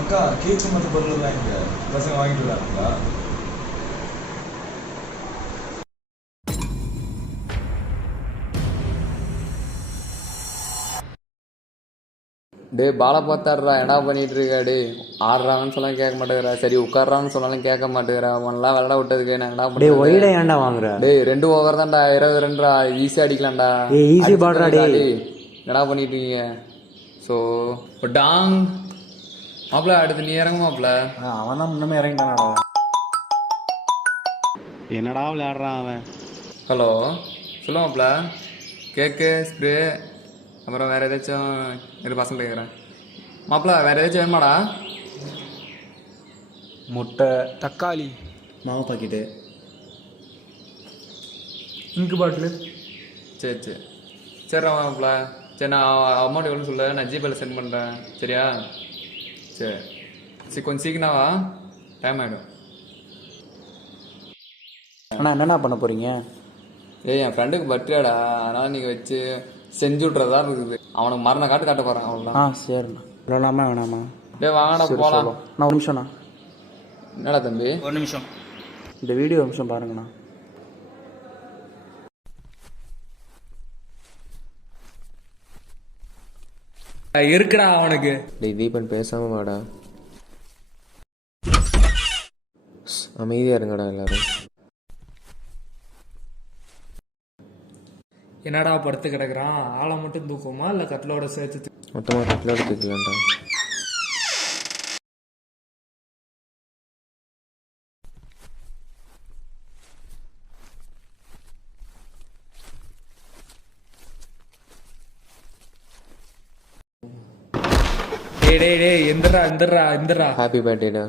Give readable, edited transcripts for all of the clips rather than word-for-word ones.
அக்கா கேக்கு மற்ற பொருள் வாங்க பசங்க வாங்கிட்டு வராங்களா? டே பாலை பார்த்தாடுறா, என்ன பண்ணிட்டு இருக்கா? டே ஆடுறான்னு சொன்னாலும் கேட்க மாட்டேங்கிறா, சரி உட்காடுறான்னு சொன்னாலும் கேட்க மாட்டேங்கிறா. அவன்லாம் விளையாட விட்டதுக்கு நான் என்ன பண்ணேன்? ஏன்டா வாங்குற? டேய் 2 ஓவர் தான்டா, 22 ஈஸியா அடிக்கலாம்டா. ஈஸி பாடுறா டே. என்னடா பண்ணிட்டு இருக்கீங்க? ஸோ டாங் மாப்பிள்ள, அடுத்து நீ இறங்க மாப்பிள்ள. அவன் தான் முன்னமே இறங்கிட்டானடா. என்னடா விளையாடுறான் அவன்? ஹலோ சொல்ல மாப்பிள்ள. கேக்கு ஸ்ப்ரே அப்புறம் வேற ஏதாச்சும் இரு பசங்க கேட்குறேன். மாப்பிள்ள வேற ஏதாச்சும் வேணுமாடா? முட்டை, தக்காளி, மாவு பாக்கெட்டு, இங்கு பாட்டிலு. சரி சரி சரிடா மாப்பிள்ள. சரி நான் அமௌண்ட் எவ்வளோன்னு சொல்ல, நான் ஜிபேல சென்ட் பண்ணுறேன். சரியா? சரி சரி கொஞ்சம் சீக்கிரம் வா, டைம் ஆகிடும். அண்ணா என்னண்ணா பண்ண போறீங்க? ஏய் என் ஃப்ரெண்டுக்கு பர்த்டேடா, அதனால நீங்கள் வச்சு செஞ்சு விட்றதா இருக்குது. அவனுக்கு மரண காட்ட போகிறேன் அவ்வளோதான். சரிண்ணா. விளாடாமா வேணாமா? டே வாங்கடா போகலாம். நான் ஒரு நிமிஷம்ண்ணா. என்னடா தம்பி? ஒரு நிமிஷம். இந்த வீடியோ ஒரு நிமிஷம் பாருங்கண்ணா. இருக்குடா அவனுக்கு. டேய் தீபன் பேசாம வாடா. அமைதியா இருங்கடா எல்லாரும். என்னடா படுத்து கிடக்குறான்? ஆளை மட்டும் தூக்குமா இல்ல கட்டிலோட சேர்த்து? மொத்தமா கட்டிலோட தூக்கலாம்டா. டேய் எந்திரா. ஹாப்பி பர்த்டேடா.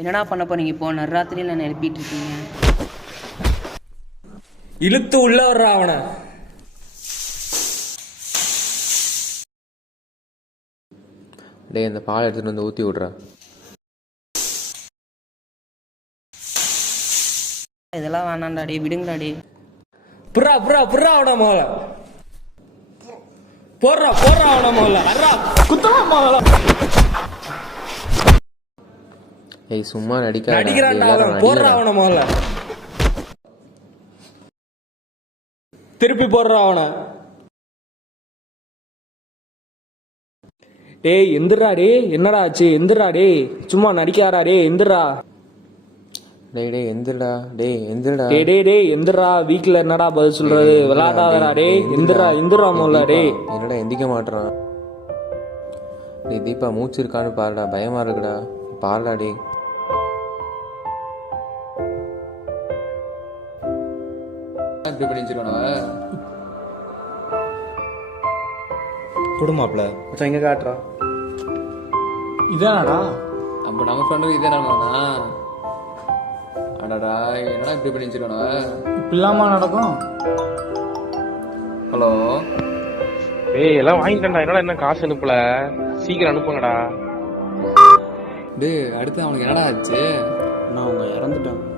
என்னடா பண்ண போறீங்க இப்போ? நடுராத்திரியில் நான் எழுப்பிட்டு இருக்கீங்க. இழுத்து உள்ள வர்றா அவனை. டேய் அந்த பால் எடுத்துட்டு வந்து ஊத்தி விடுறா. இதெல்லாம் வேணாண்டா டே, விடுங்கடா டே. புறா அவன முதல்ல போடுறா அவன முதல்ல அறா குத்தமா முதல்ல. ஏய் சும்மா நடிக்காதடா. நடிக்கிறான்டா அவன். போடுறா அவன முதல்ல. திருப்பி போடுறா அவனை. டேய் எந்திரா டே. என்னடா ஆச்சு? எந்திரா டே. சும்மா நடிக்காரா டே. எந்திரா. டேய் எந்திரடா. டேய் எந்திரடா. டேய் எந்திரா. வீட்ல என்னடா பதில் சொல்றது? விளையாடாதடா டே. எந்திரா முதல்ல டே. என்னடா எந்திக்க மாட்டறான்? டேய் தீபா மூச்சு இருக்கான்னு பாருடா, பயமா இருக்குடா. பாருடா டேய். இப்படி பண்ணிச்சிருவானவ குடுமாப்ல மச்சான் எங்க காட்டுறா? இதானடா? அப்போ நம்ம ஃப்ரெண்டுக்கு இதே நடந்தானா? அடடா என்னடா இப்படி பண்ணிச்சிருவானவ? இப்படிலாமா நடக்கும்? ஹலோ ஏய் எல்லாம் வாங்கிட்டேன்டா. என்னடா என்ன காசு அனுப்பல? சீக்கிரம் அனுப்புங்கடா. டேய் அடுத்து அவனுக்கு என்னடா ஆச்சு? நான் அவங்க இறந்துட்டாங்க.